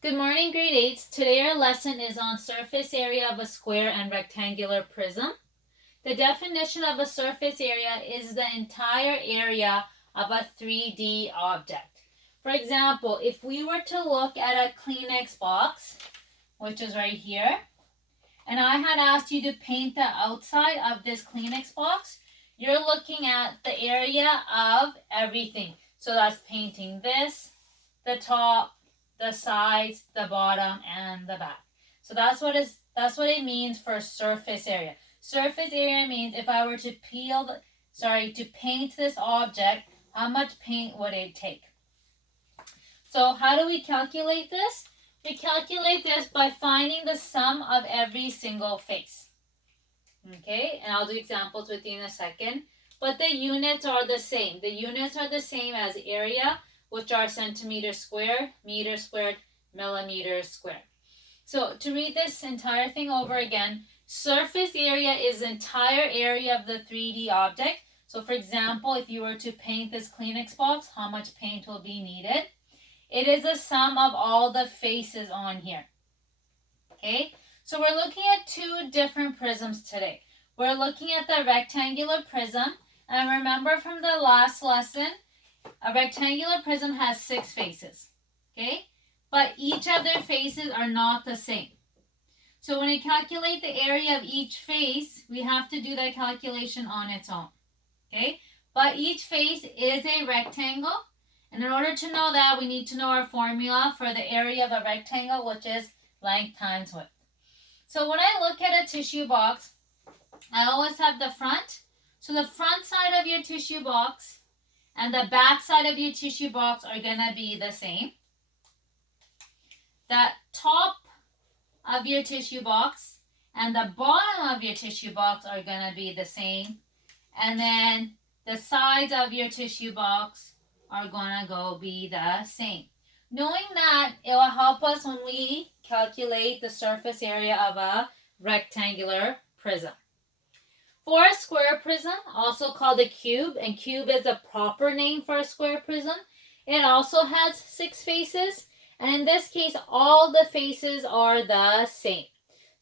Good morning, grade 8s. Today our lesson is on surface area of a square and rectangular prism. The definition of a surface area is the entire area of a 3D object. For example, if we were to look at a Kleenex box, which is right here, and I had asked you to paint the outside of this Kleenex box, you're looking at the area of everything. So that's painting this, the top, the sides, the bottom, and the back. So that's what it means for surface area. Surface area means if I were to paint this object, how much paint would it take? So how do we calculate this? We calculate this by finding the sum of every single face. Okay, and I'll do examples with you in a second. But the units are the same. The units are the same as area, which are centimeters squared, meters squared, millimeters squared. So to read this entire thing over again, surface area is the entire area of the 3D object. So for example, if you were to paint this Kleenex box, how much paint will be needed? It is the sum of all the faces on here. Okay, so we're looking at two different prisms today. We're looking at the rectangular prism, and remember from the last lesson, a rectangular prism has 6 faces. Okay, but each of their faces are not the same. So when we calculate the area of each face, we have to do that calculation on its own. Okay, but each face is a rectangle, and in order to know that, we need to know our formula for the area of a rectangle, which is length times width. So when I look at a tissue box, I always have the front. So the front side of your tissue box and the back side of your tissue box are going to be the same. The top of your tissue box and the bottom of your tissue box are going to be the same. And then the sides of your tissue box are going to be the same. Knowing that, it will help us when we calculate the surface area of a rectangular prism. For a square prism, also called a cube, and cube is a proper name for a square prism, it also has 6 faces, and in this case, all the faces are the same.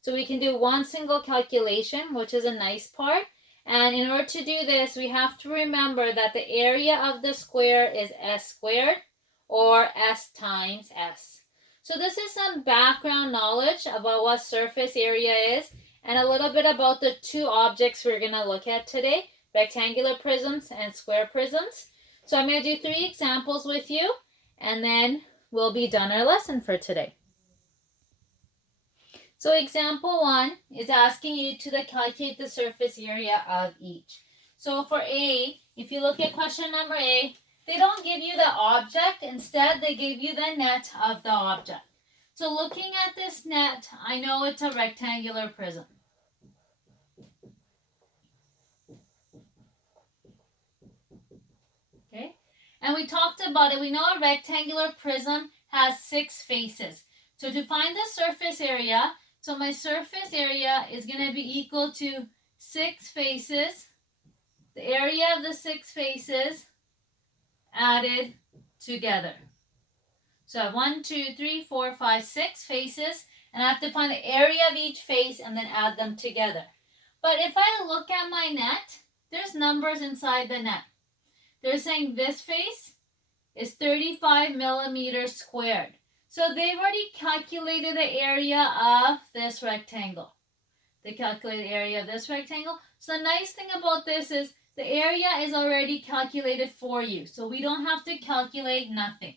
So we can do one single calculation, which is a nice part. And in order to do this, we have to remember that the area of the square is s squared, or s times s. So this is some background knowledge about what surface area is and a little bit about the two objects we're going to look at today, rectangular prisms and square prisms. So I'm going to do 3 examples with you and then we'll be done our lesson for today. So example 1 is asking you to calculate the surface area of each. So for A, if you look at question number A, they don't give you the object. Instead, they give you the net of the object. So looking at this net, I know it's a rectangular prism. Okay? And we talked about it. We know a rectangular prism has 6 faces. So to find the surface area, so my surface area is going to be equal to 6 faces, the area of the 6 faces added together. So I have 1, 2, 3, 4, 5, 6 faces, and I have to find the area of each face and then add them together. But if I look at my net, there's numbers inside the net. They're saying this face is 35 millimeters squared. So they've already calculated the area of this rectangle. They calculated the area of this rectangle. So the nice thing about this is the area is already calculated for you. So we don't have to calculate nothing.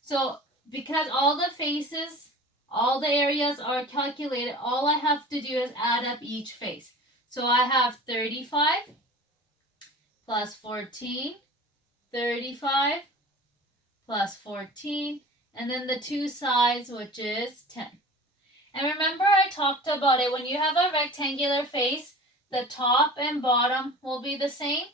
So because all the faces, all the areas are calculated, all I have to do is add up each face. So I have 35 plus 14, 35 plus 14, and then the 2 sides, which is 10. And remember I talked about it, when you have a rectangular face, the top and bottom will be the same,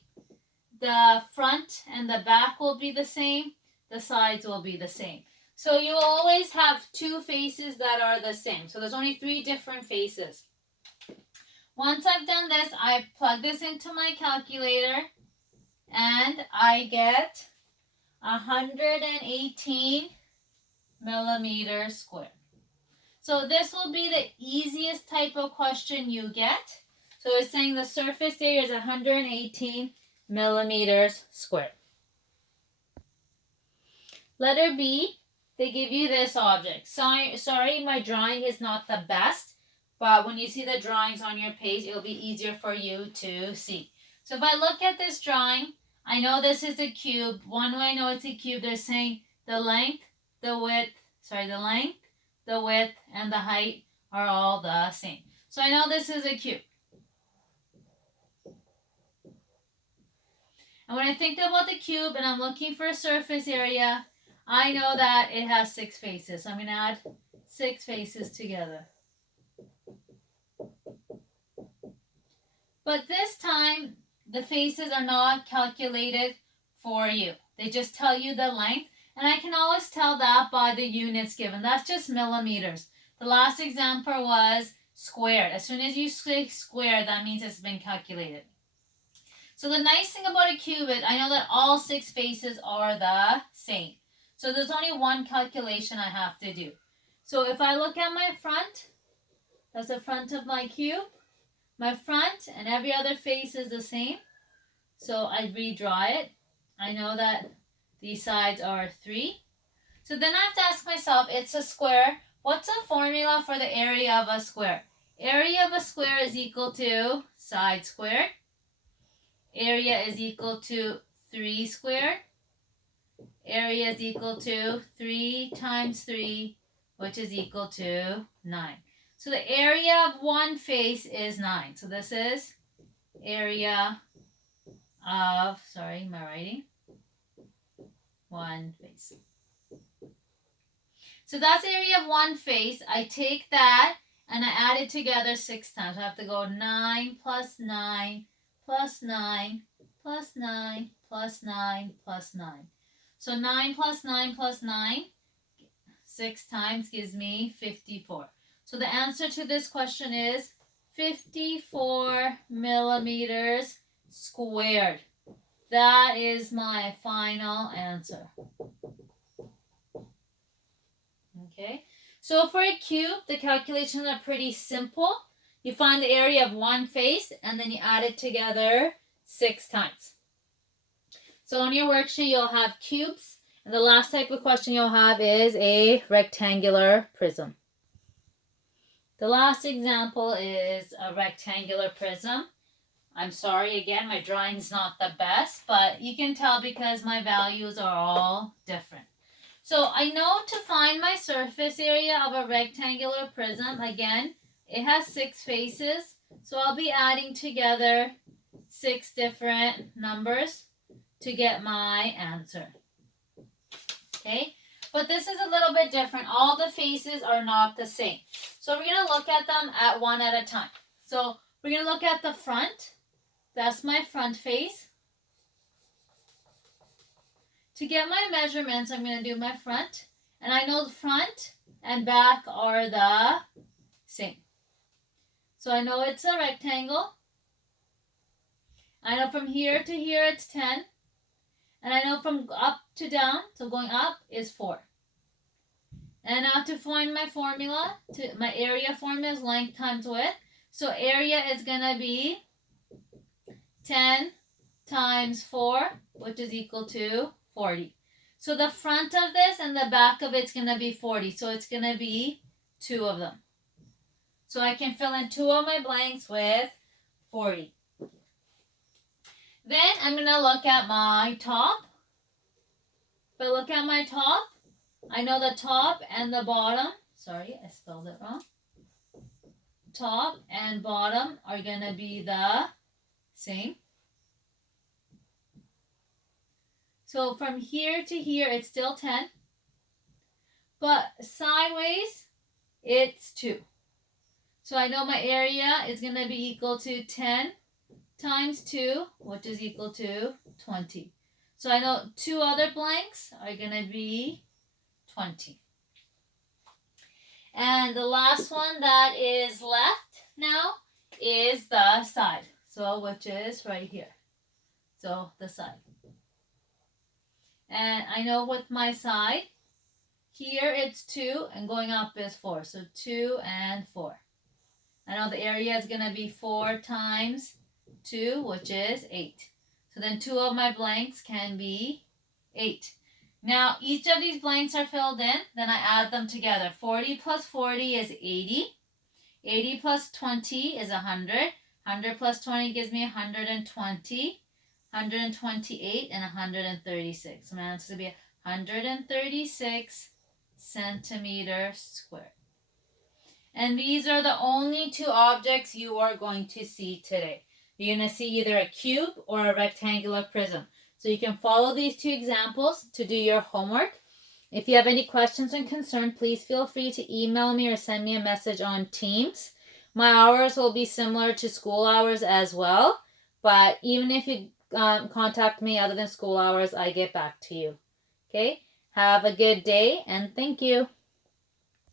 the front and the back will be the same, the sides will be the same. So you will always have 2 faces that are the same. So there's only 3 different faces. Once I've done this, I plug this into my calculator and I get 118 millimeters squared. So this will be the easiest type of question you get. So it's saying the surface area is 118 millimeters squared. Letter B, they give you this object. Sorry, my drawing is not the best, but when you see the drawings on your page, it'll be easier for you to see. So if I look at this drawing, I know this is a cube. One way I know it's a cube, they're saying the length, the width, and the height are all the same. So I know this is a cube. And when I think about the cube and I'm looking for a surface area, I know that it has 6 faces. So I'm going to add 6 faces together. But this time, the faces are not calculated for you. They just tell you the length. And I can always tell that by the units given. That's just millimeters. The last example was squared. As soon as you say square, that means it's been calculated. So the nice thing about a cube is I know that all 6 faces are the same. So there's only one calculation I have to do. So if I look at my front, that's the front of my cube. My front and every other face is the same. So I redraw it. I know that these sides are 3. So then I have to ask myself, it's a square. What's the formula for the area of a square? Area of a square is equal to side squared. Area is equal to 3 squared. Area is equal to 3 times 3, which is equal to 9. So the area of one face is 9. So this is area of, one face. So that's the area of one face. I take that and I add it together 6 times. I have to go 9 plus 9 plus 9 plus 9 plus 9 plus 9. So 9 plus 9 plus 9, 6 times gives me 54. So the answer to this question is 54 millimeters squared. That is my final answer. Okay, so for a cube, the calculations are pretty simple. You find the area of one face and then you add it together 6 times. So on your worksheet, you'll have cubes. And the last type of question you'll have is a rectangular prism. The last example is a rectangular prism. I'm sorry, again, my drawing's not the best, but you can tell because my values are all different. So I know to find my surface area of a rectangular prism, again, it has 6 faces. So I'll be adding together 6 different numbers to get my answer. Okay, but this is a little bit different. All the faces are not the same. So we're going to look at them one at a time. So we're going to look at the front. That's my front face. To get my measurements, I'm going to do my front. And I know the front and back are the same. So I know it's a rectangle. I know from here to here it's 10. And I know from up to down, so going up is 4. And now to find my formula, my area formula is length times width. So area is going to be 10 times 4, which is equal to 40. So the front of this and the back of it's going to be 40. So it's going to be 2 of them. So I can fill in 2 of my blanks with 40. Then I'm going to look at my top. If I look at my top, I know the top and the bottom. Sorry, I spelled it wrong. Top and bottom are going to be the same. So from here to here, it's still 10. But sideways, it's 2. So I know my area is going to be equal to 10 times 2, which is equal to 20. So I know 2 other blanks are going to be 20. And the last one that is left now is the side. So which is right here. So the side. And I know with my side, here it's 2 and going up is 4. So 2 and 4. I know the area is going to be 4 times 2, which is 8. So then 2 of my blanks can be 8. Now each of these blanks are filled in. Then I add them together. 40 plus 40 is 80. 80 plus 20 is 100. 100 plus 20 gives me 120. 128 and 136. So my answer is going to be 136 centimeters squared. And these are the only 2 objects you are going to see today. You're going to see either a cube or a rectangular prism. So you can follow these 2 examples to do your homework. If you have any questions and concerns, please feel free to email me or send me a message on Teams. My hours will be similar to school hours as well. But even if you contact me other than school hours, I get back to you. Okay? Have a good day and thank you.